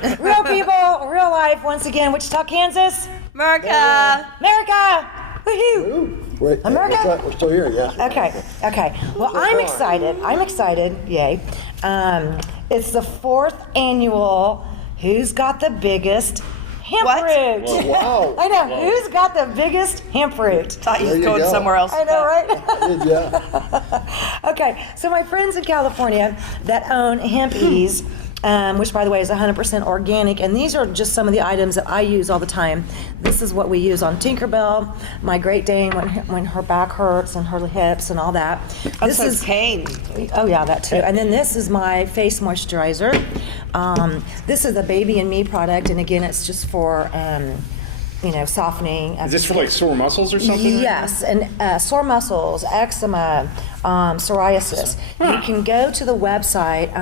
Real people, real life, once again, Wichita, Kansas. America! America! Woohoo! Ooh, wait, America? we're still here, yeah. Okay. Well, I'm excited. Yay. It's the 4th annual Who's Got the Biggest Hemp What? Root? Wow. I know. Who's got the biggest hemp root? Thought you There was you going go. somewhere else. I know, right? Yeah. Okay, so my friends in California that own Hempies, which by the way is 100% organic, and these are just some of the items that I use all the time. This is what we use on Tinkerbell, my Great Dane when her back hurts and her hips and all that. This is pain. Oh yeah, that too. And then this is my face moisturizer. This is the Baby and Me product, and again, it's just for softening. Is this for like sore muscles or something? Yes, and sore muscles, eczema, psoriasis. You can go to the website,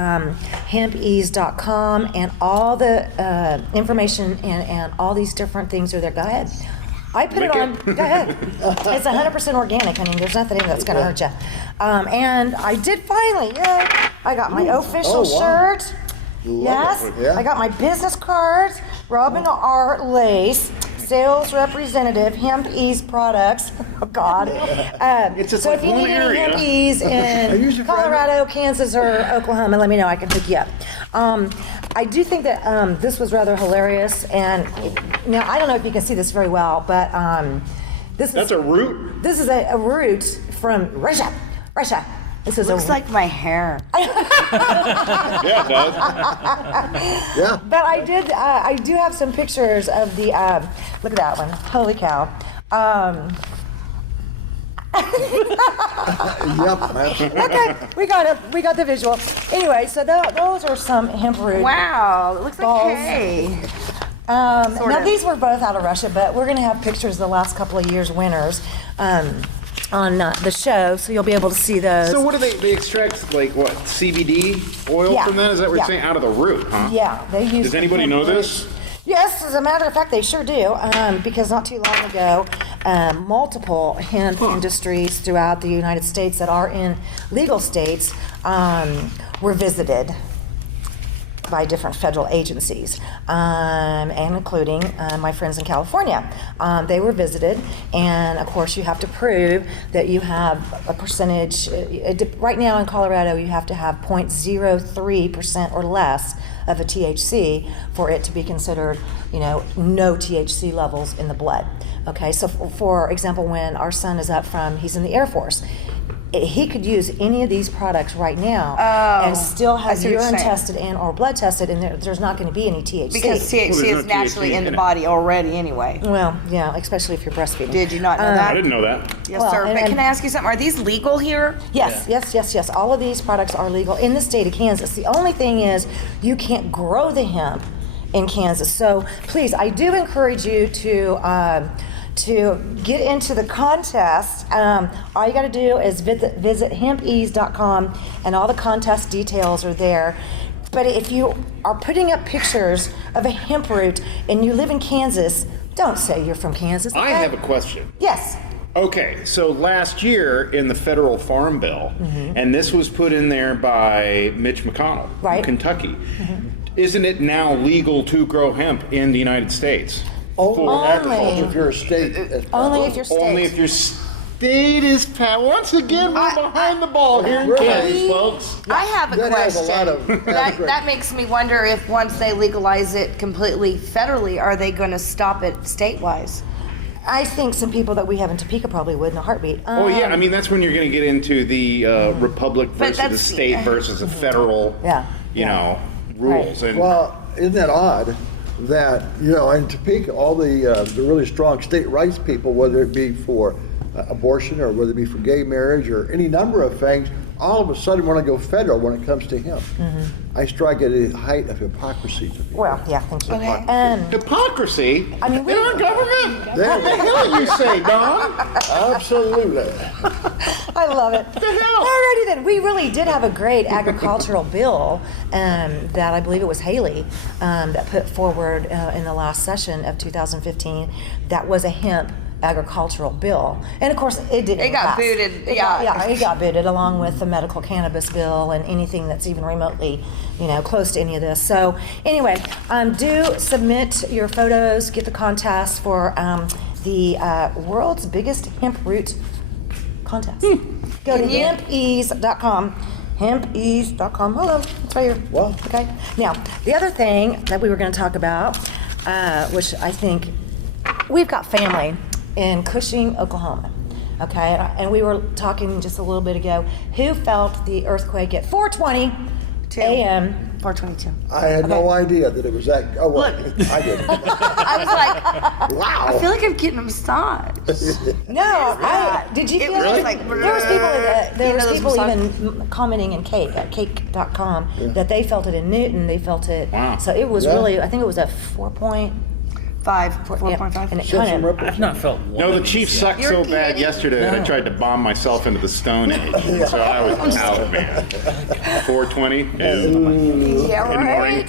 hempease.com, and all the information and all these different things are there. Go ahead. I put it on. Go ahead. It's 100% organic. I mean, there's nothing in it that's going to hurt you. And I did finally. Yeah, I got my official shirt. Yes, Yeah. I got my business cards. Robin R. Lace, sales representative, Hemp Ease Products. Oh God. It's just so like if you one need any area. Hemp Ease in Colorado, Kansas, or Oklahoma, let me know. I can hook you up. I do think that this was rather hilarious, and now I don't know if you can see this very well, but That's a root? This is a root from Russia. This is Looks like my hair. Yeah, it does. Yeah. But I do have some pictures of the, look at that one, holy cow. Yep. Okay, we got the visual. Anyway, so those are some hemp root. Wow, it looks Balls. like hay. Now of. these were both out of Russia, but we're gonna have pictures of the last couple of years' winners on the show, so you'll be able to see those. So what do they extract, like what, CBD oil Yeah. from that? Is that what Yeah. you're saying? Out of the root, huh? Yeah, they use. Does anybody know this? Yes, as a matter of fact, they sure do, because not too long ago, multiple hemp industries throughout the United States that are in legal states were visited by different federal agencies, and including my friends in California. They were visited, and of course you have to prove that you have a percentage. Right now in Colorado, you have to have 0.03% or less of a THC for it to be considered, no THC levels in the blood. Okay, so for example, when our son is he's in the Air Force, he could use any of these products right now and still I have see what you're urine saying. tested or blood tested, and there's not going to be any THC. Because THC Well, there's is no naturally THC in the in it. body already anyway. Well, yeah, especially if you're breastfeeding. Did you not know I that? didn't know that. Yes, Well, sir. and- But can I ask you something? Are these legal here? Yes. All of these products are legal in the state of Kansas. The only thing is you can't grow the hemp in Kansas. So please, I do encourage you to get into the contest. All you got to do is visit hempease.com, and all the contest details are there. But if you are putting up pictures of a hemp root and you live in Kansas, don't say you're from Kansas. I have a question. Yes. Okay, so last year in the federal farm bill, and this was put in there by Mitch McConnell Right. from Kentucky, isn't it now legal to grow hemp in the United States? Only agriculture if you're a state. Only if you're state. Only if your state is once again, we're behind the ball here in Really? Kansas, folks. I have a That has a question. lot of that makes me wonder if once they legalize it completely federally, are they going to stop it state-wise? I think some people that we have in Topeka probably would in a heartbeat. Oh yeah, I mean that's when you're going to get into the republic But versus the that's- state versus the federal, Yeah, you yeah. know, rules. And Well, isn't that odd that, in Topeka, all the really strong state rights people, whether it be for abortion or whether it be for gay marriage or any number of things, all of a sudden want to go federal when it comes to hemp. I strike at a height of hypocrisy to me. Well, yeah, thank you. Okay. hypocrisy I mean, in our government. There What the hell you say, Don? Absolutely. I love it. the hell? Alrighty then, we really did have a great agricultural bill that I believe it was Haley that put forward in the last session of 2015. That was a hemp agricultural bill. And of course, it didn't It got pass. booted, It yeah. it got booted along with the medical cannabis bill and anything that's even remotely, close to any of this. So anyway, do submit your photos, get the contest for the world's biggest hemp root contest. Go to Can you- hempease.com. Hempease.com. Hello, it's right here. Wow. Okay. Now, the other thing that we were going to talk about, which I think we've got family in Cushing, Oklahoma. Okay, and we were talking just a little bit ago. Who felt the earthquake at 4:20 a.m.? 422. I had no Okay. idea that it was that, oh, well, Look. I did. I was like, Wow. I feel like I'm getting a massage. No, did you It feel was like, like, there was people you know those people massage- even commenting in Cake at cake.com that they felt it in Newton. They felt it. Wow. So it was Yeah. really, I think it was a 4.5. 4.5. And it Sent some kind of, ripples. I've not felt one. No, the of chief these yet. sucked You're so bad kidding? yesterday that I tried to bomb myself into the Stone Age. So I was out, man. 4:20 in Yeah, the morning. right.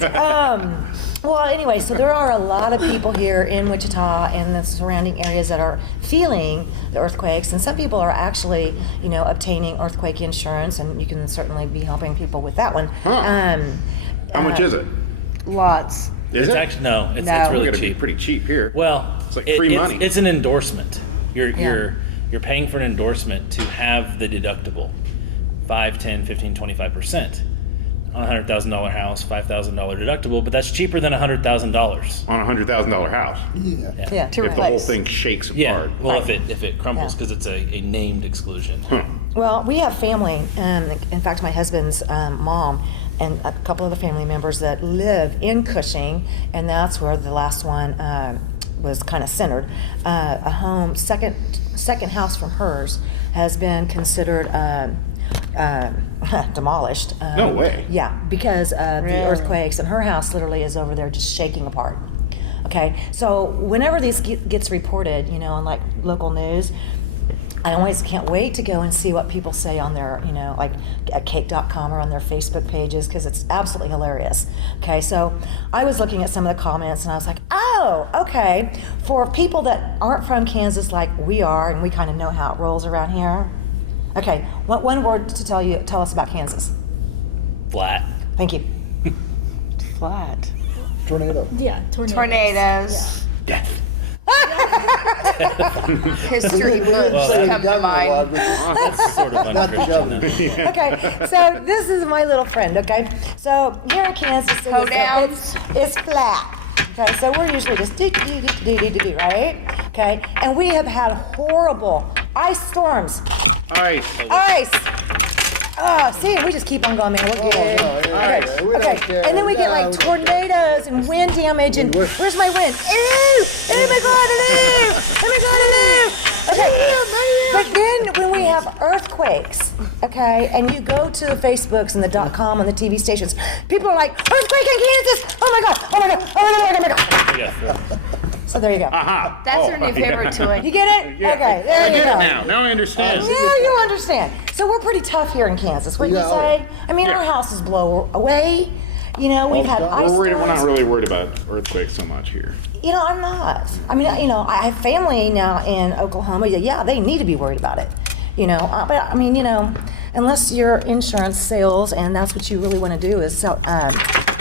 well, anyway, so there are a lot of people here in Wichita and the surrounding areas that are feeling the earthquakes, and some people are actually, obtaining earthquake insurance, and you can certainly be helping people with that one. Huh. How much is it? Lots. Is It's it? actually no, it's No. it's We're really gonna be cheap. pretty cheap here. Well, It's like free money. It's an endorsement. You're Yeah. you're paying for an endorsement to have the deductible, 5, 10, 15, 25% on a $100,000 house, $5,000 deductible, but that's cheaper than $100,000. On a $100,000 house. Yeah, to If the whole replace. thing shakes Yeah, apart. well, Right. if it crumbles Yeah. because it's a named exclusion. Well, we have family, in fact, my husband's mom and a couple of the family members that live in Cushing, and that's where the last one was kind of centered. A home, second house from hers, has been considered demolished. No way. Yeah, because of the Really? earthquakes, and her house literally is over there just shaking apart. Okay, so whenever this gets reported, on like local news, I always can't wait to go and see what people say on their, like at cake.com or on their Facebook pages, because it's absolutely hilarious. Okay, so I was looking at some of the comments and I was like, oh, okay. For people that aren't from Kansas like we are, and we kind of know how it rolls around here. Okay, one word to tell us about Kansas. Flat. Thank you. Flat. Tornado. Yeah, tornadoes. Tornadoes. Death. History books Say the come to governor mind. was, but That's sort of Not the unchristian. governor. though. Okay, so this is my little friend, okay? So here in Kansas City, so Hoedowns. it's flat. Okay, so we're usually just do, right? Okay, and we have had horrible ice storms. Ice. Ice! Oh, see, we just keep on going, man. We're good. no, yeah, Okay, we don't okay. care. And then we get No, like we don't tornadoes and wind damage and We- where's my wind? Ew! Oh my god, hello! Oh my god, hello! Okay. But then when we have earthquakes, okay, and you go to the Facebooks and the .com and the TV stations, people are like, earthquake in Kansas! Oh my god! Oh my god! Oh my god! Oh my god! Yeah. So there you go. Aha. That's Oh, her new favorite toy. You get it? Yeah. Okay, I there you get go. it now. Now I understand. Now you understand. So we're pretty tough here in Kansas, wouldn't you Yeah. say? I mean, our Yeah. houses blow away. We've had time. ice We're not storms. really worried about earthquakes so much here. I'm not. I mean, I have family now in Oklahoma. Yeah, they need to be worried about it. But I mean, unless your insurance sales and that's what you really want to do is sell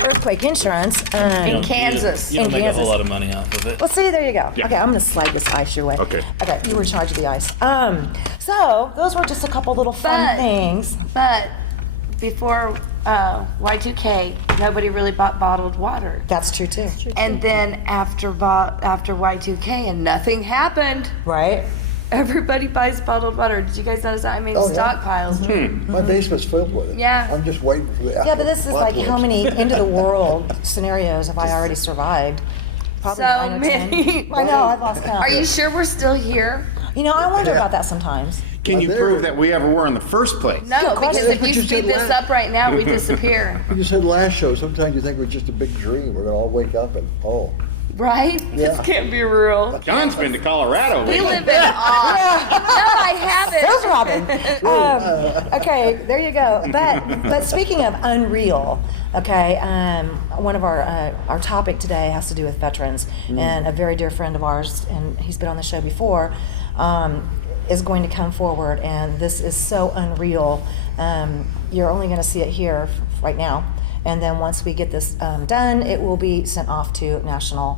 earthquake insurance. In Kansas. You don't In make a Kansas. whole lot of money off of it. Well, see, there you go. Yeah. Okay, I'm gonna slide this ice your way. Okay. Okay, you were in charge of the ice. So those were just a couple little fun But- things. But before Y2K, nobody really bought bottled water. That's true too. And then after Y2K and nothing happened, Right? everybody buys bottled water. Did you guys notice that? I mean, Oh, yeah. stockpiles. My basement's filled with it. Yeah. I'm just waiting for the. Yeah, but this is like how blackboards. many end of the world scenarios have I already survived? Probably So 9 or 10. many. I know, I've lost count. Are you sure we're still here? I wonder Yeah. about that sometimes. Can you there- prove that we ever were in the first place? No, Good because question. if But you you speed said this last- up right now, we disappear. You said last show, sometimes you think we're just a big dream. We're gonna all wake up and, Right? Yeah. This can't be real. John's been to Colorado. We lately. live in awe. No, I haven't. There's Robin. Okay, there you go. But speaking of unreal, okay, one of our topic today has to do with veterans, and a very dear friend of ours, and he's been on the show before, is going to come forward, and this is so unreal. You're only going to see it here right now, and then once we get this done, it will be sent off to national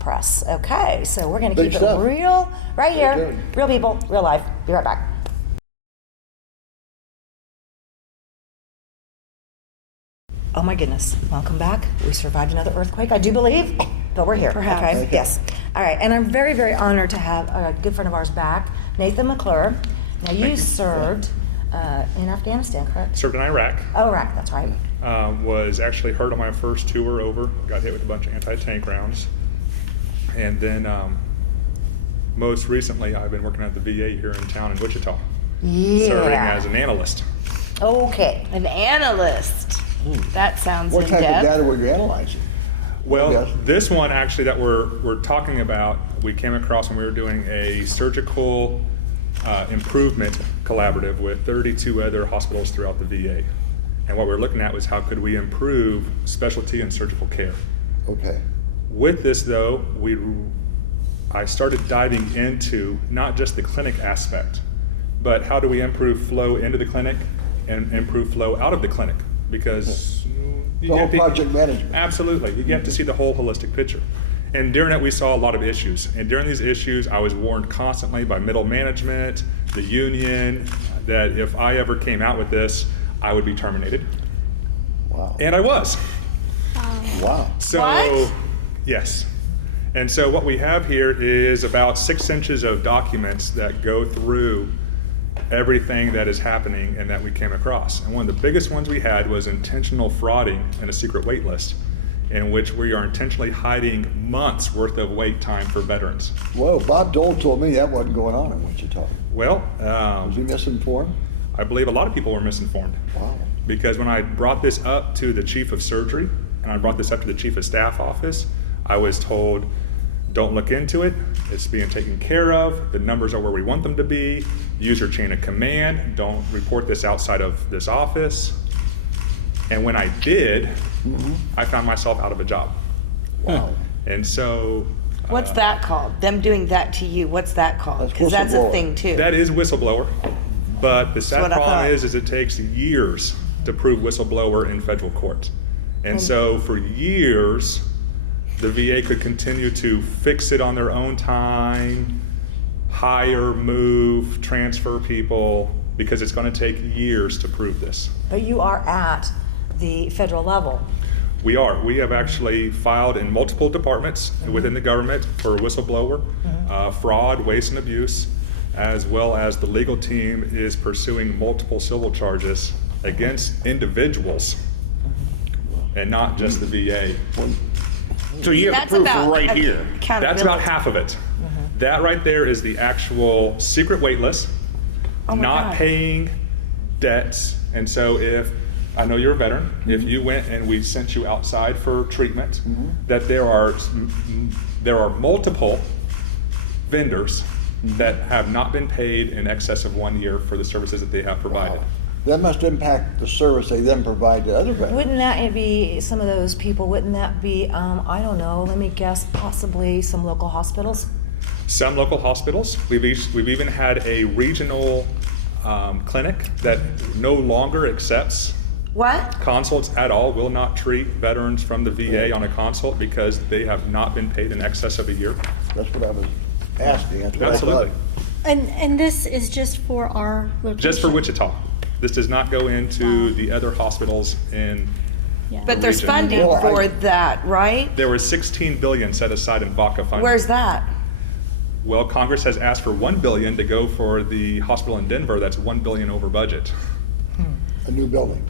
press. Okay, so we're going to Big keep stuff. it real right here, tuned. real people, real life. Be right back. Oh my goodness, welcome back. We survived another earthquake, I do believe, but we're here. Perhaps. Okay, yes. All right, and I'm very, very honored to have a good friend of ours back, Nathan McClure. Now, you served in Afghanistan, correct? Served in Iraq. Oh, Iraq, that's right. Was actually hurt on my first tour over. Got hit with a bunch of anti-tank rounds. And then most recently, I've been working at the VA here in town in Wichita, serving as an analyst. Okay. An analyst. That sounds What in type of depth. data were you analyzing? Well, Yes. this one actually that we're talking about, we came across when we were doing a surgical improvement collaborative with 32 other hospitals throughout the VA. And what we're looking at was how could we improve specialty and surgical care. Okay. With this though, I started diving into not just the clinic aspect, but how do we improve flow into the clinic and improve flow out of the clinic? Because The whole project management. Absolutely, you have to see the whole holistic picture. And during it, we saw a lot of issues. And during these issues, I was warned constantly by middle management, the union, that if I ever came out with this, I would be terminated. Wow. And I was. Wow. So, What? yes. And so what we have here is about 6 inches of documents that go through everything that is happening and that we came across. And one of the biggest ones we had was intentional frauding in a secret wait list, in which we are intentionally hiding months worth of wait time for veterans. Whoa, Bob Dole told me that wasn't going on in Wichita. Well, Was he misinformed? I believe a lot of people were misinformed. Wow. Because when I brought this up to the chief of surgery and I brought this up to the chief of staff office, I was told, don't look into it, it's being taken care of, the numbers are where we want them to be, use your chain of command, don't report this outside of this office. And when I did, I found myself out of a job. Wow. And so What's that called? Them doing that to you, what's that called? That's Because that's a whistleblower. thing too. that is whistleblower. But the sad what I problem thought. is it takes years to prove whistleblower in federal court. And so for years, the VA could continue to fix it on their own time, hire, move, transfer people, because it's going to take years to prove this. But you are at the federal level. We are. We have actually filed in multiple departments within the government for whistleblower, fraud, waste, and abuse, as well as the legal team is pursuing multiple civil charges against individuals and not just the VA. So you have That's the proof about right here. accountability. That's about half of it. That right there is the actual secret wait list, Oh my not God. paying debts. And so if, I know you're a veteran, if you went and we sent you outside for treatment, that there are multiple vendors that have not been paid in excess of 1 year for the services that they have provided. Wow. That must impact the service they then provide to other veterans. Wouldn't that be some of those people, wouldn't that be, I don't know, let me guess, possibly some local hospitals? Some local hospitals, we've even had a regional clinic that no longer accepts What? consults at all, will not treat veterans from the VA on a consult because they have not been paid in excess of a year. That's what I was asking. That's what Absolutely. I thought. And this is just for our location? Just for Wichita. This does not go into the other hospitals in, Yeah. But there's region. funding Well, for I- that, right? there was 16 billion set aside in VACA funding. Where's that? Well, Congress has asked for 1 billion to go for the hospital in Denver. That's 1 billion over budget. A new building.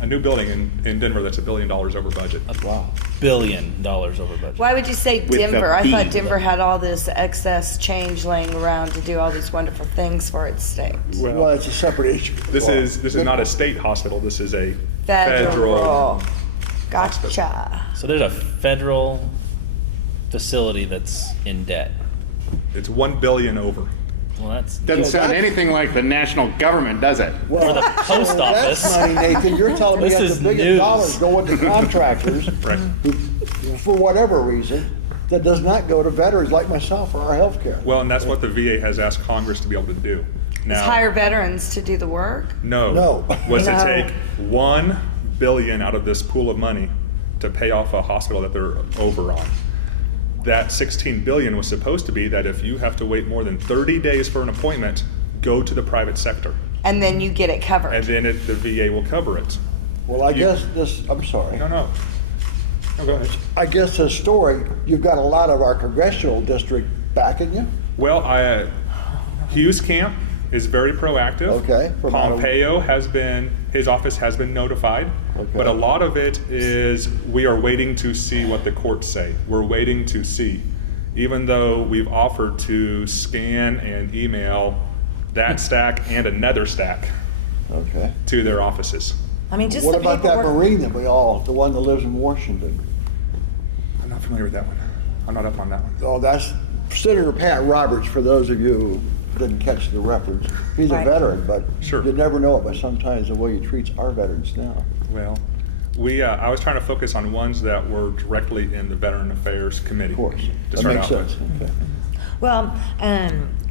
A new building in Denver that's $1 billion over budget. Wow. $1 billion over budget. Why would you say With Denver? a I B. thought Denver had all this excess change laying around to do all these wonderful things for its state. Well, it's a separate issue. This is not a state hospital. This is a Federal. federal. Gotcha. So there's a federal facility that's in debt? It's $1 billion over. Well, that's Doesn't sound anything like the national government, does it? Well, the post so office. That's money, Nathan, you're telling me This that's is $1 billion news. going to contractors Right. who, for whatever reason, that does not go to veterans like myself for our health care. Well, and that's what the VA has asked Congress to be able to do. Now, Hire veterans to do the work? No. Was No. to take $1 billion out of this pool of money to pay off a hospital that they're over on. That $16 billion was supposed to be that if you have to wait more than 30 days for an appointment, go to the private sector. And then you get it covered. And then the VA will cover it. Well, I guess this, I'm sorry. No, go ahead. I guess this story, you've got a lot of our congressional district backing you. Well, Hughes Camp is very proactive. Okay. Pompeo his office has been notified. Okay. But a lot of it is we are waiting to see what the courts say. We're waiting to see. Even though we've offered to scan and email that stack and another stack Okay. to their offices. I mean, just What the about that paperwork. Marine that the one that lives in Washington? I'm not familiar with that one. I'm not up on that one. Oh, that's Senator Pat Roberts, for those of you who didn't catch the reference. He's a Right. veteran, but Sure. you never know it by sometimes the way he treats our veterans now. Well, I was trying to focus on ones that were directly in the Veteran Affairs Committee. Of course. to That start makes out with. sense. Okay. Well,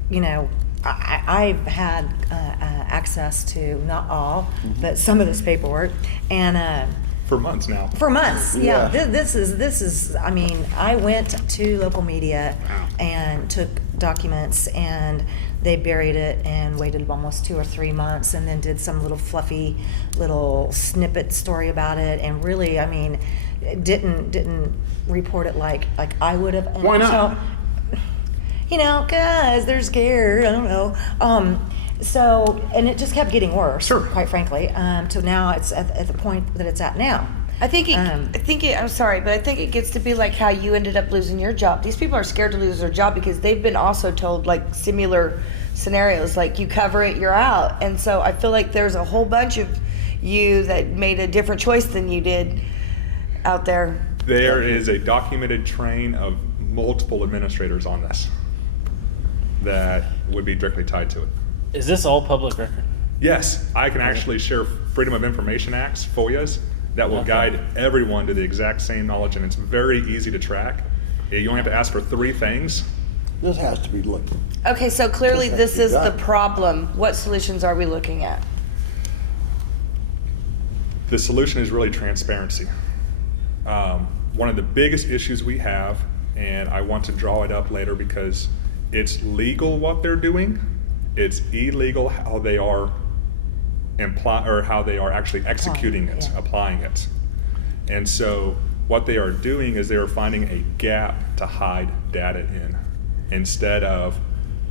you know, I've had access to not all, but some of this paperwork, and For months now. for months. Yeah, Yeah. this is. I mean, I went to local media and took documents, and they buried it and waited almost 2 or 3 months, and then did some little fluffy little snippet story about it, and really, I mean, didn't report it like I would have. And Why not? so, you know, cause they're scared. I don't know. So, and it just kept getting worse. Sure. Quite frankly, to now it's at the point that it's at now. I think I'm sorry, but I think it gets to be like how you ended up losing your job. These people are scared to lose their job because they've been also told like similar scenarios, like you cover it, you're out. And so I feel like there's a whole bunch of you that made a different choice than you did out there. There is a documented train of multiple administrators on this that would be directly tied to it. Is this all public record? Yes, I can actually share Freedom of Information Acts, FOIAs, that will Okay. guide everyone to the exact same knowledge, and it's very easy to track. You only have to ask for 3 things. This has to be looked. Okay, so clearly This has this to be is the done. problem. What solutions are we looking at? The solution is really transparency. One of the biggest issues we have, and I want to draw it up later because it's legal what they're doing, it's illegal how they are how they are actually executing it, yeah. applying it. And so what they are doing is they are finding a gap to hide data in instead of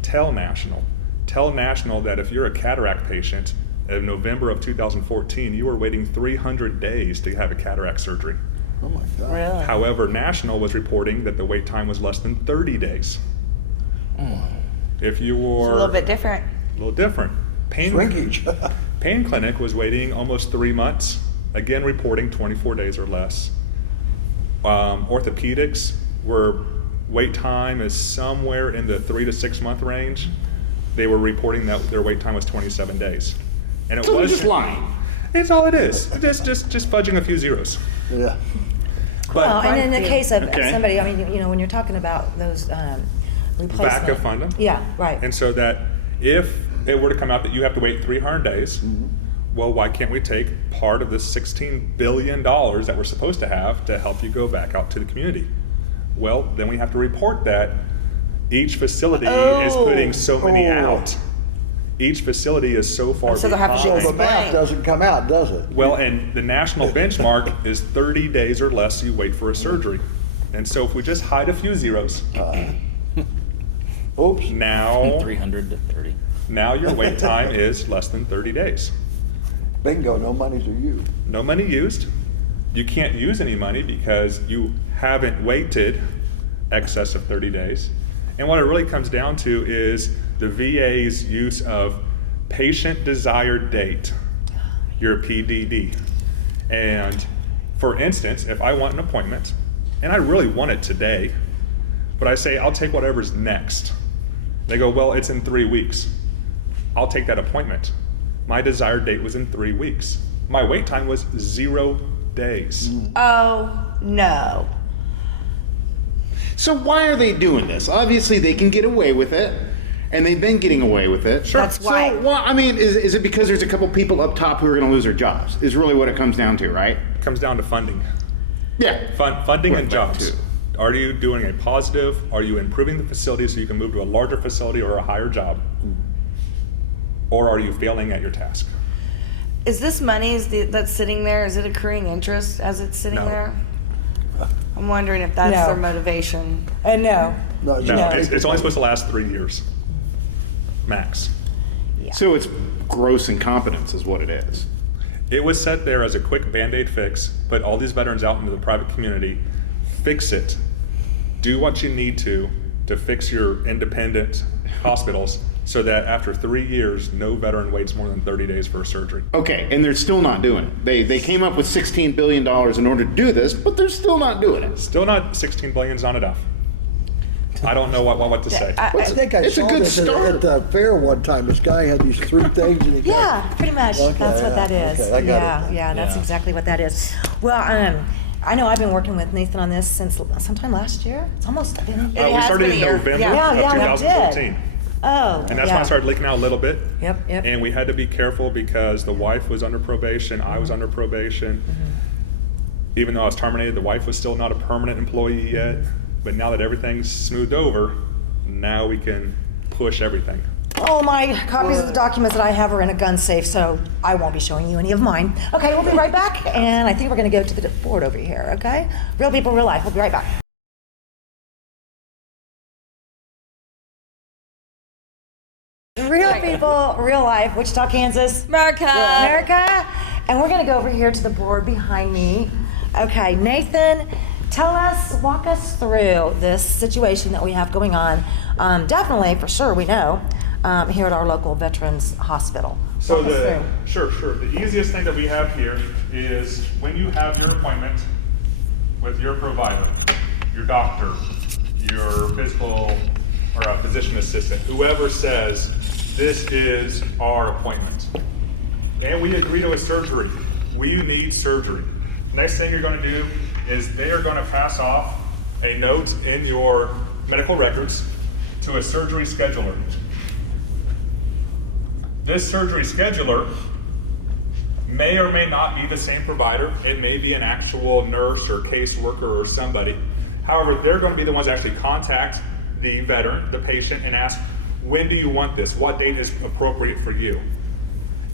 tell National. Tell National that if you're a cataract patient, in November of 2014, you were waiting 300 days to have a cataract surgery. Oh my God. Really? However, National was reporting that the wait time was less than 30 days. If you were It's a little bit different. a little different. Shrinkage. Pain Clinic was waiting almost 3 months, again reporting 24 days or less. Orthopedics, where wait time is somewhere in the 3 to 6 month range, they were reporting that their wait time was 27 days. And it So they're was just lying. It's all it is. Just fudging a few zeros. Yeah. Well, and in the case of Okay. somebody, I mean, you know, when you're talking about those replacement. Backup fund them. Yeah, right. And so that if it were to come out that you have to wait 300 days, well, why can't we take part of the $16 billion that we're supposed to have to help you go back out to the community? Well, then we have to report that each facility is putting so many out. Each facility is so far So they'll have to So behind. the math Explain. doesn't come out, does it? Well, and the national benchmark is 30 days or less you wait for a surgery. And so if we just hide a few zeros, Oops. now 300 to 30. now your wait time is less than 30 days. Bingo, no money to you. No money used. You can't use any money because you haven't waited excess of 30 days. And what it really comes down to is the VA's use of patient desired date, your PDD. And for instance, if I want an appointment and I really want it today, But I say, I'll take whatever's next. They go, well, it's in 3 weeks. I'll take that appointment. My desired date was in 3 weeks. My wait time was 0 days. Oh, no. So why are they doing this? Obviously, they can get away with it, and they've been getting away with it. Sure. That's why. So, well, I mean, is it because there's a couple people up top who are going to lose their jobs? Is really what it comes down to, right? It comes down to funding. Yeah. Funding Right, and that jobs. too. Are you doing a positive? Are you improving the facility so you can move to a larger facility or a higher job? Or are you failing at your task? Is this money that's sitting there, is it accruing interest as it's sitting No. there? I'm wondering if that's No. their motivation. No. No, No. it's only supposed to last 3 years, max. So it's gross incompetence is what it is. It was set there as a quick Band-Aid fix, put all these veterans out into the private community, fix it, do what you need to fix your independent hospitals so that after 3 years, no veteran waits more than 30 days for a surgery. Okay, and they're still not doing it. They came up with $16 billion in order to do this, but they're still not doing it. Still not, 16 billion is not enough. I don't know what to say. I think I It's a saw good this start. at the fair one time. This guy had these 3 things and he got. Yeah, pretty much. Okay, That's what yeah, that is. okay, I got it. Yeah, that's Yeah. exactly what that is. Well, I know I've been working with Nathan on this since sometime last year. It's almost been. It We has started been in a year. November Yeah. of Yeah, we 2014. did. Oh, And that's yeah. when I started leaking out a little bit. Yep, yep. And we had to be careful because the wife was under probation, I was under probation. Even though I was terminated, the wife was still not a permanent employee yet. But now that everything's smoothed over, now we can push everything. All my copies of the documents that I have are in a gun safe, so I won't be showing you any of mine. Okay, we'll be right back, and I think we're gonna go to the board over here, okay? Real people, real life. We'll be right back. Real people, real life, Wichita, Kansas. America! America. And we're gonna go over here to the board behind me. Okay, Nathan, walk us through this situation that we have going on. Definitely, for sure, we know, here at our local Veterans Hospital. So Walk us through. sure. The easiest thing that we have here is when you have your appointment with your provider, your doctor, your physical or a physician assistant, whoever says, this is our appointment. And we agree to a surgery. We need surgery. Next thing you're going to do is they are going to pass off a note in your medical records to a surgery scheduler. This surgery scheduler may or may not be the same provider. It may be an actual nurse or caseworker or somebody. However, they're going to be the ones that actually contact the veteran, the patient, and ask, when do you want this? What date is appropriate for you?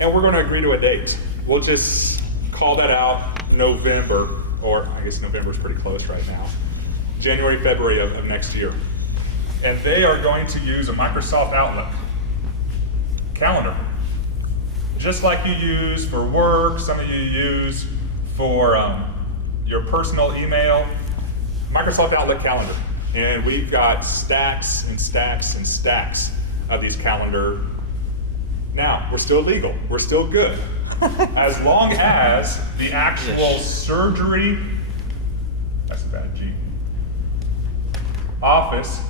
And we're going to agree to a date. We'll just call that out November, or I guess November is pretty close right now, January, February of next year. And they are going to use a Microsoft Outlook calendar, just like you use for work, some of you use for your personal email, Microsoft Outlook calendar. And we've got stacks and stacks and stacks of these calendar. Now, we're still legal, we're still good. As long as the actual surgery, that's a bad G, office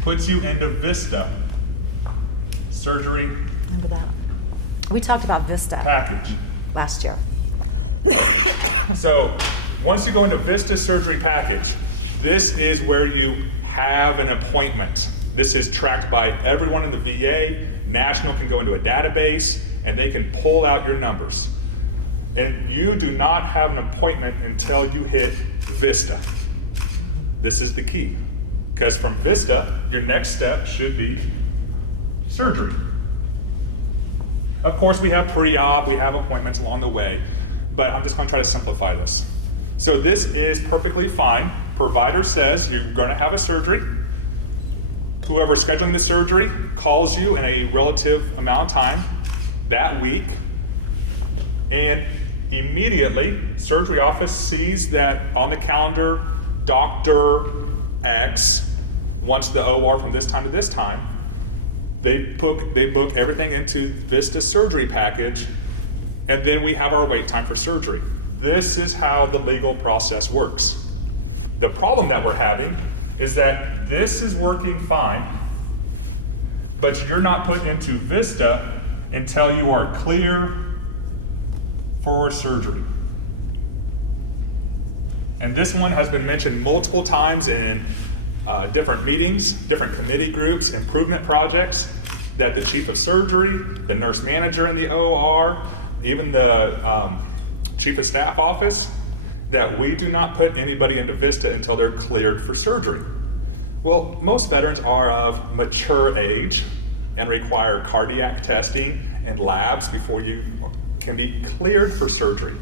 puts you into Vista surgery Remember that? We talked about Vista package. last year. So once you go into Vista surgery package, this is where you have an appointment. This is tracked by everyone in the VA. National can go into a database and they can pull out your numbers. And you do not have an appointment until you hit Vista. This is the key. Because from Vista, your next step should be surgery. Of course, we have pre-op, we have appointments along the way, but I'm just going to try to simplify this. So this is perfectly fine. Provider says you're going to have a surgery. Whoever's scheduling the surgery calls you in a relative amount of time that week, and immediately surgery office sees that on the calendar Dr. X wants the OR from this time to this time. They book everything into Vista surgery package, and then we have our wait time for surgery. This is how the legal process works. The problem that we're having is that this is working fine, but you're not put into Vista until you are clear for surgery. And this one has been mentioned multiple times in different meetings, different committee groups, improvement projects, that the chief of surgery, the nurse manager in the OR, even the chief of staff office, that we do not put anybody into Vista until they're cleared for surgery. Well, most veterans are of mature age and require cardiac testing and labs before you can be cleared for surgery.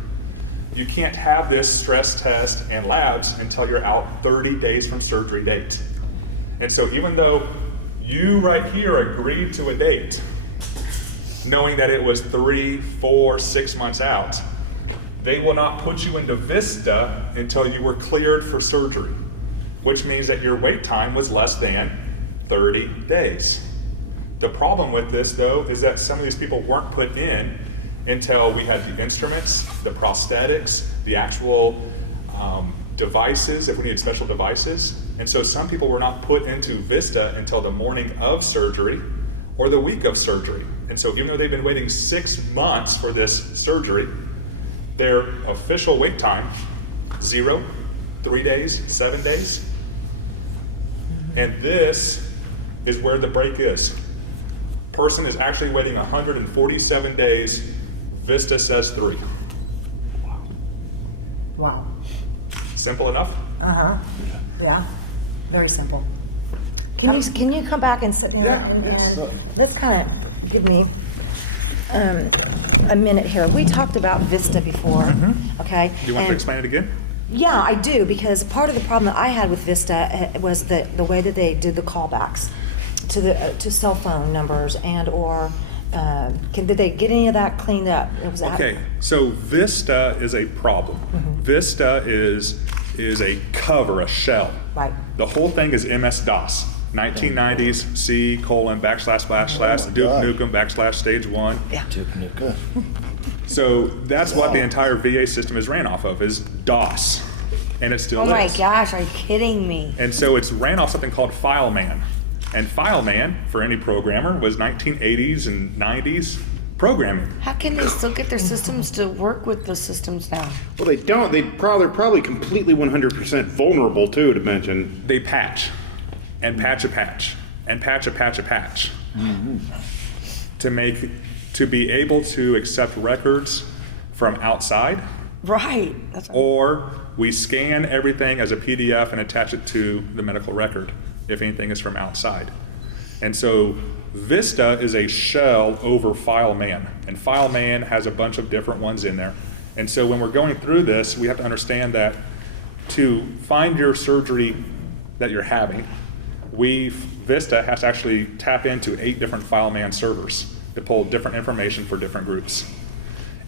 You can't have this stress test and labs until you're out 30 days from surgery date. And so even though you right here agreed to a date, knowing that it was 3, 4, 6 months out, they will not put you into Vista until you were cleared for surgery, which means that your wait time was less than 30 days. The problem with this, though, is that some of these people weren't put in until we had the instruments, the prosthetics, the actual devices, if we needed special devices. And so some people were not put into Vista until the morning of surgery or the week of surgery. And so even though they've been waiting 6 months for this surgery, their official wait time, 0, 3 days, 7 days. And this is where the break is. Person is actually waiting 147 days. Vista says 3. Wow. Simple enough? Uh-huh. Yeah, very simple. Can you come back and sit down? Yeah, and yes. let's kind of give me a minute here. We talked about Vista before, okay? Do you want to explain it again? Yeah, I do, because part of the problem that I had with Vista was the way that they did the callbacks to cell phone numbers and or did they get any of that cleaned up? Okay, so Vista is a problem. Vista is a cover, a shell. Right. The whole thing is MS-DOS. 1990s C : // Duke Nukem / stage 1. Yeah. Duke Nukem. So that's what the entire VA system is ran off of, is DOS. And it still Oh my is. gosh, are you kidding me? And so it's ran off something called FileMan. And FileMan, for any programmer, was 1980s and 90s programming. How can they still get their systems to work with the systems now? Well, they don't. They're probably completely 100% vulnerable, too, to mention. They patch and patch a patch and patch a patch a patch to be able to accept records from outside, Right. That's or we scan everything as a PDF and attach it to the medical record if anything is from outside. And so Vista is a shell over FileMan, and FileMan has a bunch of different ones in there. And so when we're going through this, we have to understand that to find your surgery that you're having, Vista has to actually tap into 8 different FileMan servers to pull different information for different groups.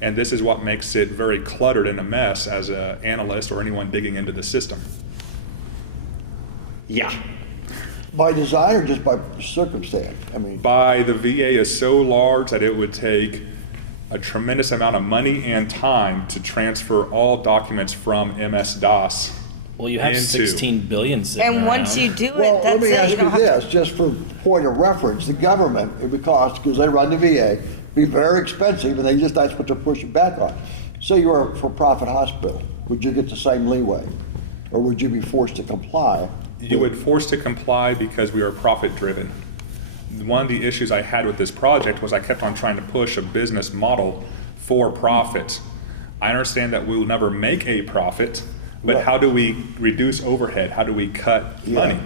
And this is what makes it very cluttered and a mess as an analyst or anyone digging into the system. Yeah. By design or just by circumstance? I mean, By the VA is so large that it would take a tremendous amount of money and time to transfer all documents from MS-DOS. Well, you have into- 16 billion sitting And once around. you do it, well, let that's me it. ask You you don't have to. this, just for point of reference, the government, it would cost, because they run the VA, be very expensive, and that's what they're pushing back on. Say you were a for-profit hospital, would you get the same leeway? Or would you be forced to comply? You would force to comply because we are profit driven. One of the issues I had with this project was I kept on trying to push a business model for profit. I understand that we will never make a profit, but Right. how do we reduce overhead? How do we cut money?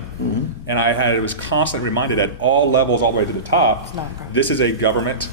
And I was constantly reminded at all levels, all the way to the top, not profit. this is a government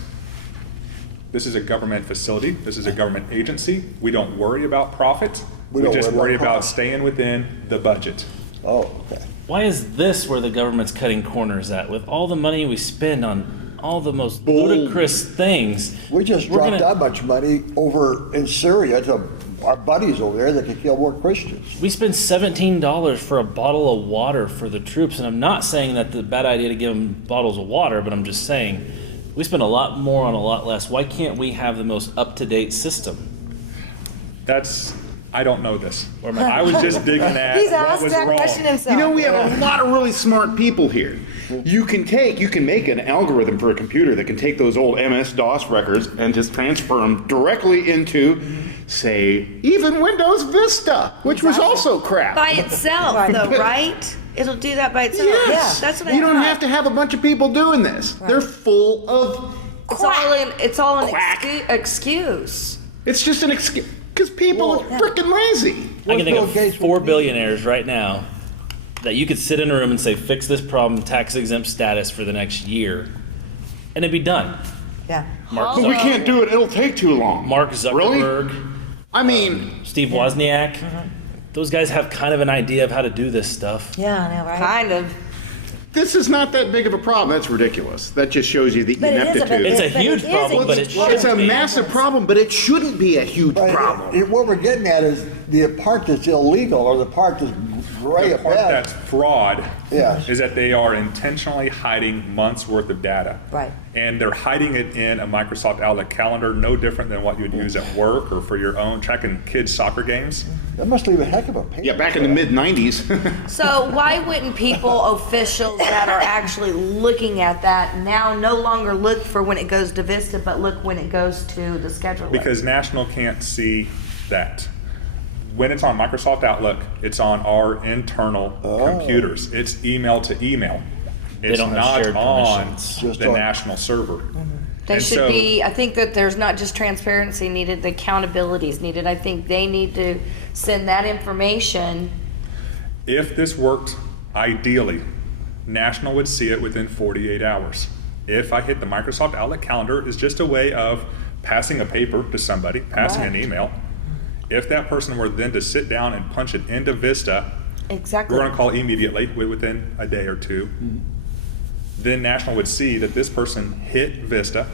facility, this is a government agency. We don't worry about profit. We We don't just worry worry about about profit. staying within the budget. Oh, okay. Why is this where the government's cutting corners at? With all the money we spend on all the most ludicrous things. We just we're dropped gonna- that much money over in Syria to our buddies over there that could kill more Christians. We spend $17 for a bottle of water for the troops, and I'm not saying that the bad idea to give them bottles of water, but I'm just saying we spend a lot more on a lot less. Why can't we have the most up-to-date system? That's I don't know this. I was just digging at He's what asked was that wrong. question himself. You know, we have a lot of really smart people here. You can make an algorithm for a computer that can take those old MS-DOS records and just transfer them directly into, say, even Windows Vista, which was also crap. By itself, though, right? It'll do that by itself. Yes. That's what I You don't thought. have to have a bunch of people doing this. They're full of It's all an Quack. excuse. It's just an excuse because people are freaking lazy. I can think Bill of Gates 4 would- billionaires right now that you could sit in a room and say, fix this problem, tax exempt status for the next year, and it'd be done. Yeah. Mark, But we can't do it. It'll take too long. Mark Really? Zuckerberg, I mean, Steve Wozniak, those guys have kind of an idea of how to do this stuff. Yeah, I know, right? Kind of. this is not that big of a problem. That's ridiculous. That just shows you the But it is a big- ineptitude. It's a But it huge is problem, a but huge it problem. should It's a be. massive problem, but it shouldn't be a huge But problem. what we're getting at is the part that's illegal or the part that's gray The part about. that's fraud Yes. is that they are intentionally hiding months worth of data. Right. And they're hiding it in a Microsoft Outlook calendar, no different than what you would use at work or for your own tracking kids' soccer games. That must leave a heck of a paper. Yeah, back in the mid-90s. So why wouldn't people, officials that are actually looking at that now no longer look for when it goes to Vista, but look when it goes to the scheduler? Because National can't see that. When it's on Microsoft Outlook, it's on our internal computers. It's email to email. It's don't have not shared on permissions. Just the on- national server. They And should so- be, I think that there's not just transparency needed, the accountability is needed. I think they need to send that information. If this worked ideally, National would see it within 48 hours. If I hit the Microsoft Outlook calendar, is just a way of passing a paper to somebody, passing an email. If that person were then to sit down and punch it into Vista, Exactly. we're going to call immediately within a day or two. Then National would see that this person hit Vista.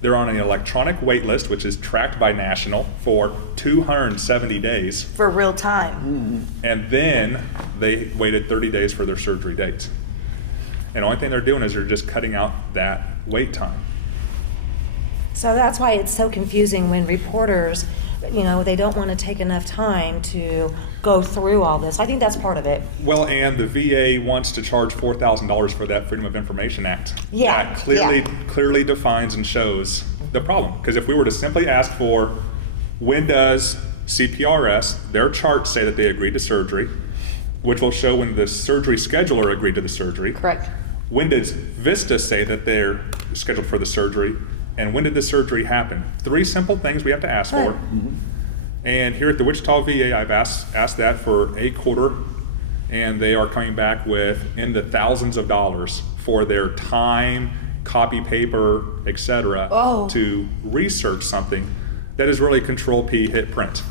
They're on an electronic wait list, which is tracked by National for 270 days. For real time. And then they waited 30 days for their surgery dates. And the only thing they're doing is they're just cutting out that wait time. So that's why it's so confusing when reporters, you know, they don't want to take enough time to go through all this. I think that's part of it. Well, and the VA wants to charge $4,000 for that Freedom of Information Act. Yeah, That clearly defines and shows the problem. Because if we were to simply ask for, when does CPRS, their charts say that they agreed to surgery, which will show when the surgery scheduler agreed to the surgery. Correct. When does Vista say that they're scheduled for the surgery? And when did the surgery happen? 3 simple things we have to ask for. And here at the Wichita VA, I've asked that for a quarter, and they are coming back with in the thousands of dollars for their time, copy paper, etc., to research something that is really Control P, hit print.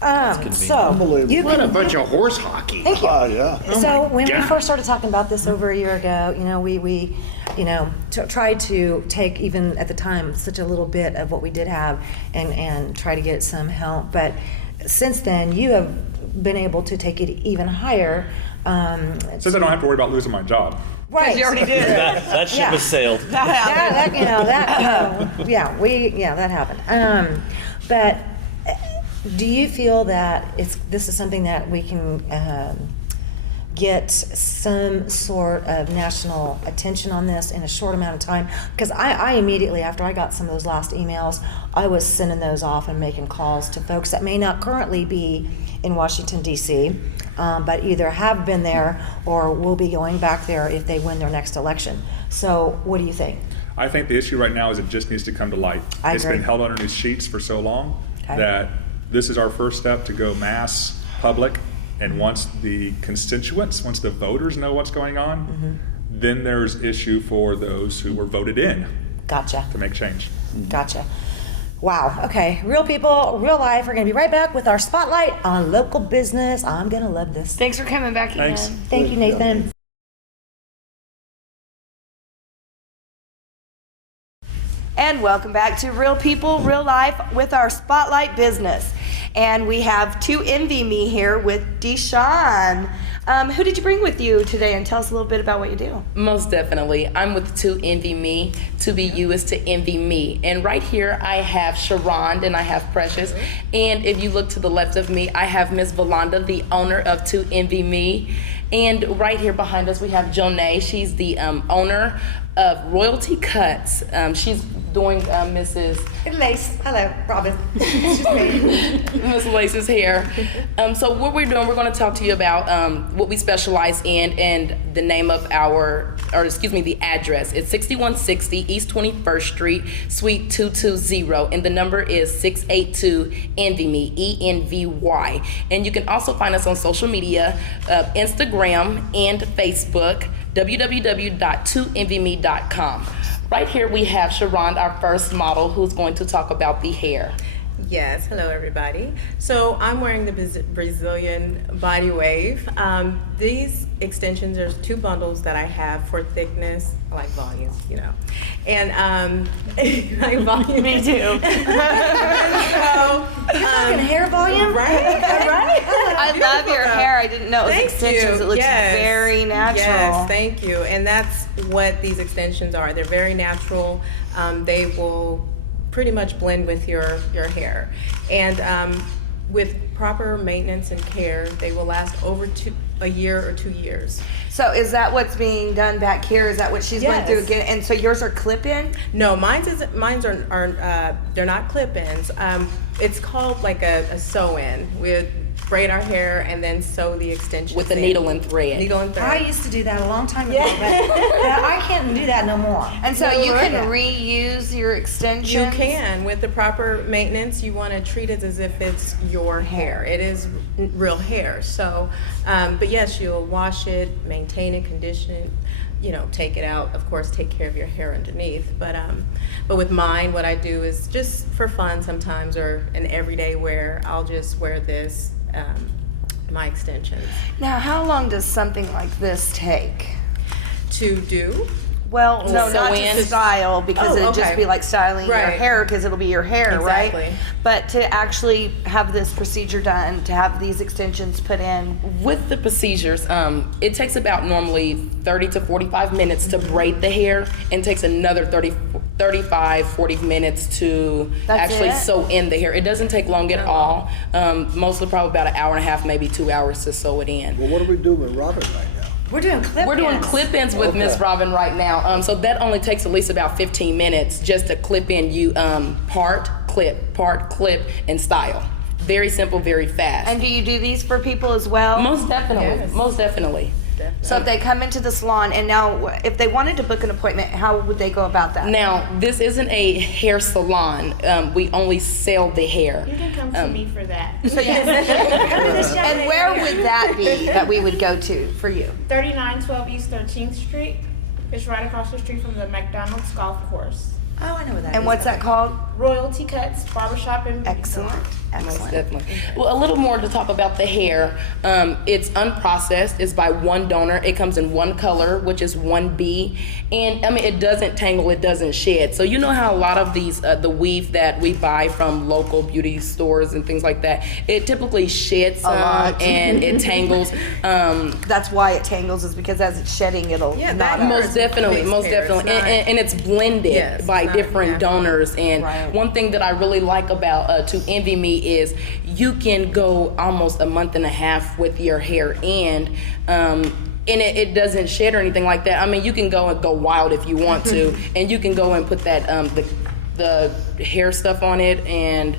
So, Unbelievable. you What a can, bunch of horse hockey. thank you. Yeah. So when we God. first started talking about this over a year ago, you know, we you know, tried to take even at the time such a little bit of what we did have and try to get some help. But since then, you have been able to take it even higher. Since I don't have to worry about losing my job. Right. You already did. That ship Yeah. has sailed. That you know, that happened. But do you feel that this is something that we can get some sort of national attention on this in a short amount of time? Because I immediately, after I got some of those last emails, I was sending those off and making calls to folks that may not currently be in Washington, D.C., but either have been there or will be going back there if they win their next election. So what do you think? I think the issue right now is it just needs to come to light. I It's agree. been held underneath sheets for so long Okay. that this is our first step to go mass public. And once the constituents, once the voters know what's going on, then there's issue for those who were voted in Gotcha. to make change. Gotcha. Wow. Okay. Real people, real life. We're going to be right back with our spotlight on local business. I'm going to love this. Thanks for coming back again. Thanks. Thank you, Nathan. And welcome back to Real People, Real Life with our Spotlight Business. And we have To Envy Me here with Deshawn. Who did you bring with you today, and tell us a little bit about what you do? Most definitely. I'm with To Envy Me. To be you is to envy me. And right here I have Sharonda and I have Precious. And if you look to the left of me, I have Miss Valanda, the owner of To Envy Me. And right here behind us we have Jonay. She's the owner of Royalty Cuts. She's doing Mrs. Lace, hello, Robin. It's just me. Miss Lace's hair. So what we're doing, we're going to talk to you about what we specialize in and the name of the address. It's 6160 East 21st Street, Suite 220, and the number is 682-ENVY-ME, ENVY. And you can also find us on social media, Instagram and Facebook, www.toenvyme.com. Right here we have Sharon, our first model, who's going to talk about the hair. Yes, hello everybody. So I'm wearing the Brazilian Body Wave. These extensions, there's 2 bundles that I have for thickness, I like volume, you know. And I like volume. Me too. Hair volume? Right? Right? I love your hair. I didn't know it was Thank extensions. you. It looks Yes. very natural. Yes, thank you. And that's what these extensions are. They're very natural. They will pretty much blend with your hair. And with proper maintenance and care, they will last over a year or 2 years. So is that what's being done back here? Is that what she's going through Yes. again? And so yours are clip-in? No, mine's are they're not clip-ins. It's called like a sew-in. We braid our hair and then sew the extensions With a in. needle and thread. Needle and thread. I used to do that a long time ago, but I can't do that no more. And so you Yeah. can reuse your extensions? You can. With the proper maintenance, you want to treat it as if it's your hair. It is real hair. So, but yes, you'll wash it, maintain it, condition it, you know, take it out. Of course, take care of your hair underneath. But with mine, what I do is just for fun sometimes, or an everyday wear, I'll just wear this, my extensions. Now, how long does something like this take? To do? Well, no, sew not in? to style, because Oh, it'd just okay. be like styling your Right. hair, because it'll be your hair, Exactly. right? But to actually have this procedure done, to have these extensions put in, With the procedures, it takes about normally 30 to 45 minutes to braid the hair, and takes another 35, 40 minutes to That's actually it? sew in the hair. It doesn't take long at all. Mostly probably about an hour and a half, maybe 2 hours to sew it in. Well, what are we doing with Robin right now? We're doing clip-ins. We're doing clip-ins with Miss Okay. Robin right now. So that only takes at least about 15 minutes just to clip in. You part, clip, and style. Very simple, very fast. and do you do these for people as well? Most definitely, Yes. most definitely. So if they come into the salon, and now if they wanted to book an appointment, how would they go about that? Now, this isn't a hair salon. We only sell the hair. You can come to me for that. So yes. And where would that be that we would go to for you? 3912 East 13th Street. It's right across the street from the McDonald's golf course. Oh, I know what that is. And what's that called? Royalty Cuts, Barbershop, and Beauty Excellent. Salon. Most Excellent. definitely. Well, a little more to talk about the hair. It's unprocessed. It's by one donor. It comes in one color, which is 1B. And I mean, it doesn't tangle. It doesn't shed. So you know how a lot of these, the weave that we buy from local beauty stores and things like that, it typically sheds some lot. and it tangles. That's why it tangles, is because as it's shedding, it'll Yeah, knot that up. Most definitely, mixed most hair. definitely, It's not- and it's blended Yes, by not different natural. donors. And Right. one thing that I really like about To Envy Me is you can go almost a month and a half with your hair, and it doesn't shed or anything like that. I mean, you can go and go wild if you want to, and you can go and put that the hair stuff on it and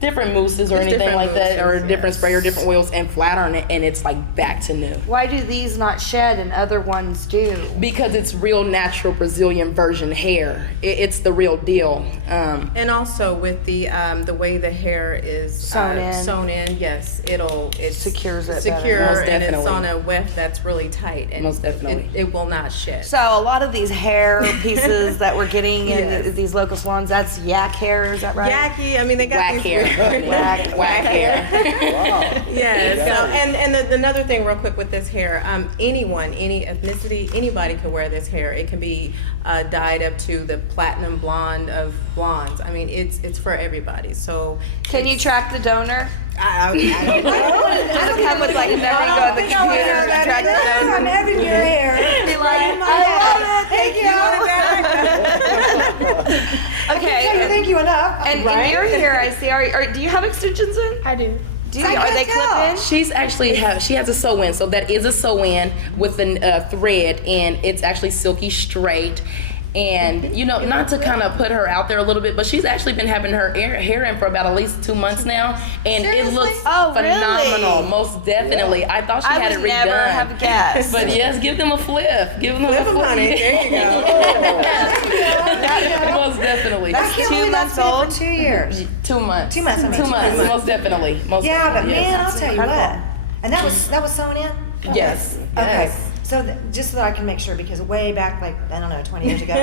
different mousses or Just anything different like that, or mousses, different yes. spray or different oils, and flat iron it, and it's like back to new. Why do these not shed and other ones do? Because it's real natural Brazilian version hair. It's the real deal. And also with the way the hair is Sewn in. yes, it's Secures it better. secure, Most and it's definitely. on a weft that's really tight, and Most definitely. it will not shed. So a lot of these hair pieces that we're getting in Yes. these local salons, that's yak hair, is that right? Yucky. I mean, they got Whack these hair. weird- Whack hair. Yeah. So and another thing real quick with this hair, anyone, any ethnicity, anybody can wear this hair. It can be dyed up to the platinum blonde of blondes. I mean, it's for everybody. So Can you track the donor? I don't know. Does it come with like whenever you go on the computer and track the donor? I'm having your hair. Be like, Okay. Thank you enough. And in your hair, I see. Do you have extensions in? I do. Are they clip in? She's actually she has a sew-in, so that is a sew-in with a thread, and it's actually silky straight. And you know, not to kind of put her out there a little bit, but she's actually been having her hair in for about at least 2 months now, and it looks phenomenal. Really? Most definitely. I thought she had it redone. I would never have guessed. But yes, give them a flip. Give them a flip. Honey, there you go. Most definitely. I can't believe that's been for 2 years. 2 months. 2 months, I mean, 2 2 months. months. Most definitely. Most Yeah, but definitely. man, I'll tell you what. And that was sewn in? Yes. Okay, so just so that I can make sure, because way back, like, I don't know, 20 years ago,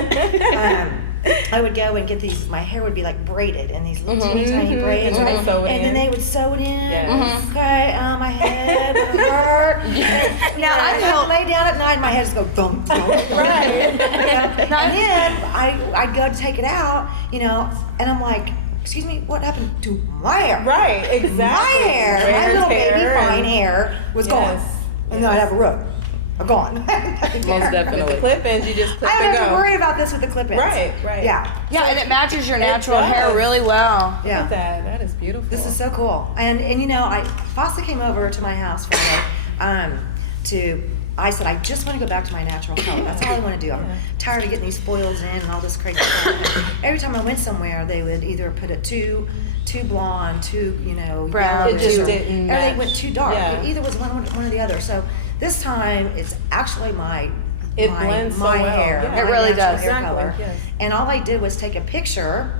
I would go and get these, my hair would be like braided in these little teeny tiny braids, And they sew it and then in. they would sew it in. Yes. Okay, my head would hurt. Now, I lay down at night and my head just go thump, thump. Right. And then I'd go to take it out, you know, and I'm like, excuse me, what happened to my hair? Right, exactly. My hair, my Raren's little baby hair fine and- hair was gone. Yes. And then I'd have a root. Gone. Most With the definitely. clip-ins, you just clip I don't and have to go. worry about this with the clip-ins. Right. Yeah. Yeah, and it matches your natural does. hair really well. Look Yeah. at that. That is beautiful. This is so cool. And you know, Fossa came over to my house for I said, I just want to go back to my natural color. That's all I want to do. I'm tired of getting these foils in and all this crazy stuff. Every time I went somewhere, they would either put it too blonde, too, you know, Brown. yellow, It just too- didn't or they match. went too dark. Yeah. Either was one or the other. So this time, it's actually It blends so my well. hair. Yeah. my It really natural does. Hair Exactly, color. yes. And all I did was take a picture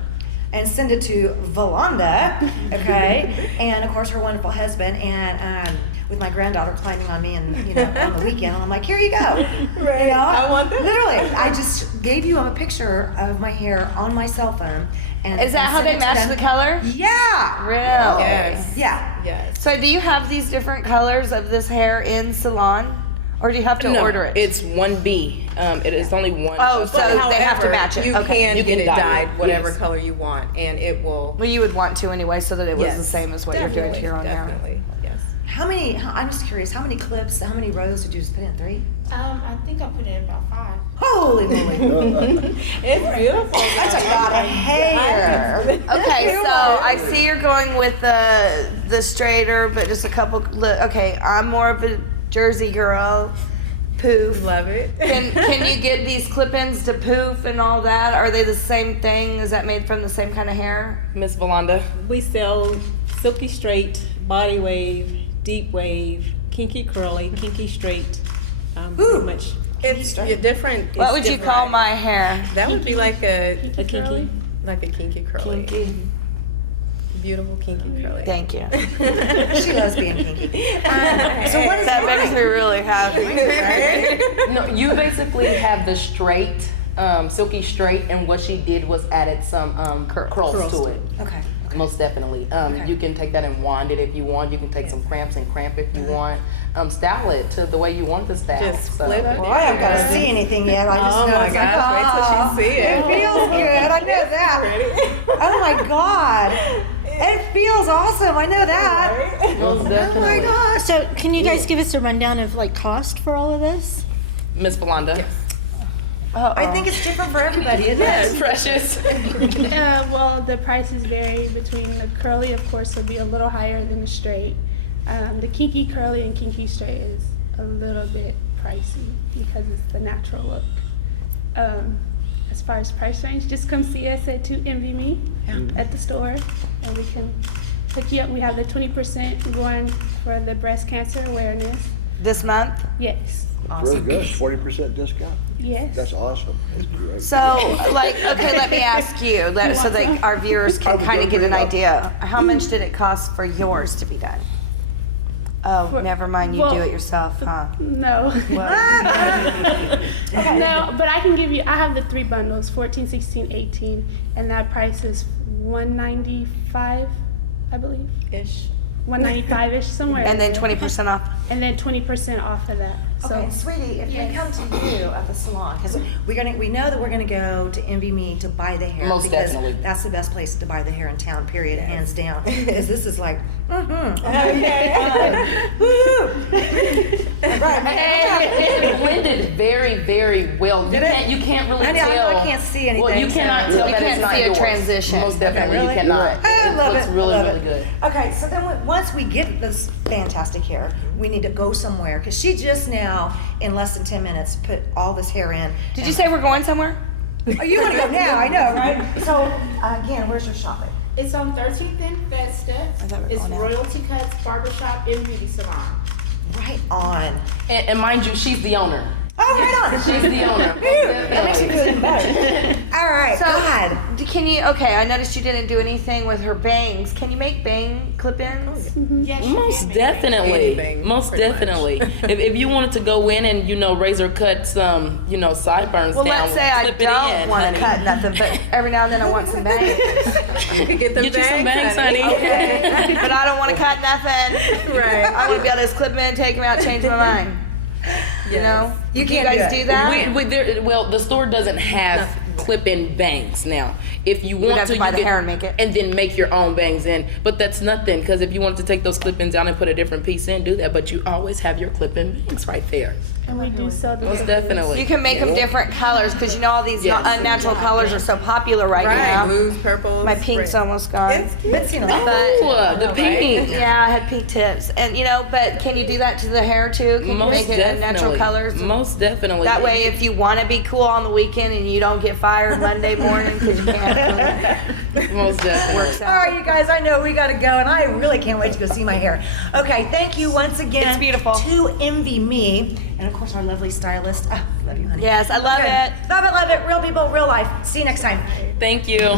and send it to Valanda, okay, and of course her wonderful husband, and with my granddaughter climbing on me, and you know, on the weekend, and I'm like, here you go, Right. you know, I want that. Literally, I just gave you a picture of my hair on my cell phone, and Is that and how sent they it to match them. the color? Yeah, Really? Yes. yeah. Yes. So do you have these different colors of this hair in salon? Or do you have to No, order it? It's 1B. It is only one. Oh, so But they have to however, match it. You Okay. can You get can it dye it, dyed whatever yes. color you want, and it will. Well, you would want to anyway, so that it was the Yes. same as what you're doing to your own hair. Definitely. Yes. I'm just curious, how many clips, how many rows did you just put in? 3? I think I put in about 5. Holy moly. It's beautiful. That's a lot of hair. Okay, so I see you're going with the straighter, but just a couple. Okay, I'm more of a Jersey girl. Poof. Love it. Can you get these clip-ins to poof and all that? Are they the same thing? Is that made from the same kind of hair? Miss Valanda. We sell silky straight, body wave, deep wave, kinky curly, kinky straight. Pretty much It's different. What it's would you different. call my hair? That would be like a a kinky. kinky curly. Kinky. Beautiful kinky curly. Thank you. She loves being kinky. So what is That makes me really happy. No, you basically have the straight, silky straight, and what she did was added some curls to it. Okay. Most definitely. You can take that and wand it if you want. You can take some cramps and cramp if you want. Style it to the way you want the style. Just So- flip it. Well, I haven't got to see anything yet. I just Oh know my it's gosh, like, wait till she see it. It feels good. I know that. Oh my God. It feels awesome. I know that. Most Oh my definitely. gosh. So can you guys give us a rundown of like cost for all of this? Miss Valanda. I think it's different for everybody, isn't it? Precious. Well, the prices vary between the curly, of course, will be a little higher than the straight. The kinky curly and kinky straight is a little bit pricey because it's the natural look. As far as price range, just come see us at 2 Envy Me at the store, and we can hook you up. We have the 20% going for the breast cancer awareness. This month? Yes. Very good, 40% discount. Yes. That's awesome. That's great. So, like, okay, let me ask you, so that our viewers can kind of get an idea. How much did it cost for yours to be done? Oh, never mind, you do it yourself, huh? No. No, but I can give you, I have the 3 bundles, 14, 16, 18, and that price is $195, I believe. Ish. 195-ish somewhere. And then in there. 20% off. And then 20% off of that. So Okay, sweetie, if we Yes. come to you at the salon, because we know that we're gonna go to Envy Me to buy the hair. Most because definitely. That's the best place to buy the hair in town, period, hands down. Because this is like, Right, It blended very, very well. You can't really I know, tell. I can't see anything, Well, you so- cannot tell You that can't it's not see a yours. transition. Most definitely, really? you cannot. I love looks it. really, love really it. good. Okay, so then once we get this fantastic hair, we need to go somewhere because she just now, in less than 10 minutes, put all this hair in. Did you say we're going somewhere? Oh, you want to go now? I know, right? So again, where's your shop at? it's on 13th and Vesta. thought we were It's going out. Royalty Cuts Barbershop and Beauty Salon. Right on. And mind you, she's the owner. Oh, right on. She's the owner. That makes me feel even better. All right, So, God. can you, okay, I noticed you didn't do anything with her bangs. Can you make bang clip-ins? Yes, you Most can make definitely. Anything, Most pretty much. definitely. if you wanted to go in and, razor cut some, sideburns Well, down, let's say I clip it don't in, want honey. to cut nothing, but every now and then I want some bangs. You could get the Get you some bangs, honey. Okay, but I don't want to cut nothing. Right. I want to be able to just clip them in, take them out, change my mind. You know? You Do can't you guys do it. do that? Well, the store doesn't have clip-in bangs now. If you want have to to, buy you the could- hair and make it. and then make your own bangs in. But that's nothing, because if you wanted to take those clip-ins out and put a different piece in, do that. But you always have your clip-in bangs right there. And we do sell the Most definitely. You can make them different colors because all these Yes. unnatural colors are so popular right, Right, now. blues, purples. My pink's red. almost gone. It's cute. Been seeing a lot. But The pink. yeah, I had pink tips, and but can you do that to the hair too? Can you Most make it in natural definitely. colors? Most definitely. That way, if you want to be cool on the weekend and you don't get fired Monday morning because you can't, Most definitely. works All out. right, you guys, I know we got to go, and I really can't wait to go see my hair. Okay, thank you once again. It's beautiful. To Envy Me, and of course, our lovely stylist. Ah, love you, honey. Yes, I love Okay. it. Love it, love it. Real people, real life. See you next time. Thank you.